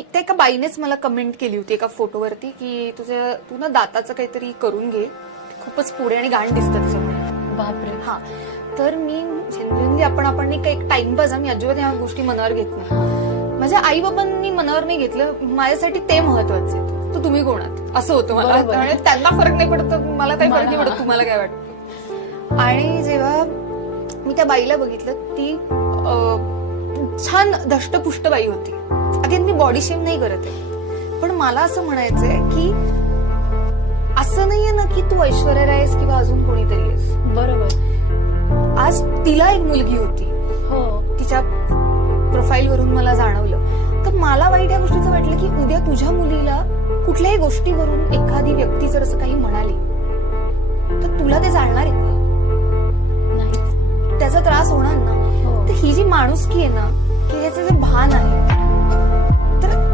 त्या एका बाईनेच मला कमेंट केली होती एका फोटोवरती की तू ना दाताचं काहीतरी करून घे, खूपच पुढे आणि घाण दिसतं त्याच्यामुळे. बापरे. हा, तर मी जनरली आपण एक टाइमपास, मी अजिबात ह्या गोष्टी मनावर घेत नाही. माझ्या आई बाबांनी मनावर नाही घेतलं, माझ्यासाठी ते महत्वाचे. तर तुम्ही कोण आहात असं होतं मला. आणि त्यांना फरक नाही पडत, मला काही फरक नाही पडत तुम्हाला काय वाटतं. आणि जेव्हा मी त्या बाईला बघितलं, ती छान धष्टपुष्ट बाई होती. अगेन मी बॉडी शेम नाही करत आहे, पण मला असं म्हणायचंय की असं नाहीये ना की तू ऐश्वर्या राय आहेस किंवा अजून कोणीतरी आहेस. बरोबर. आज तिला एक मुलगी होती, हो, तिच्या प्रोफाईल वरून मला जाणवलं. तर मला वाईट या गोष्टीचं वाटलं की उद्या तुझ्या मुलीला कुठल्याही गोष्टीवरून एखादी व्यक्ती जर असं काही म्हणाली तर तुला ते जाणणार आहे का? नाही. त्याचा त्रास होणार ना. तर ही जी माणुसकी आहे ना, की याचं जे भान आहे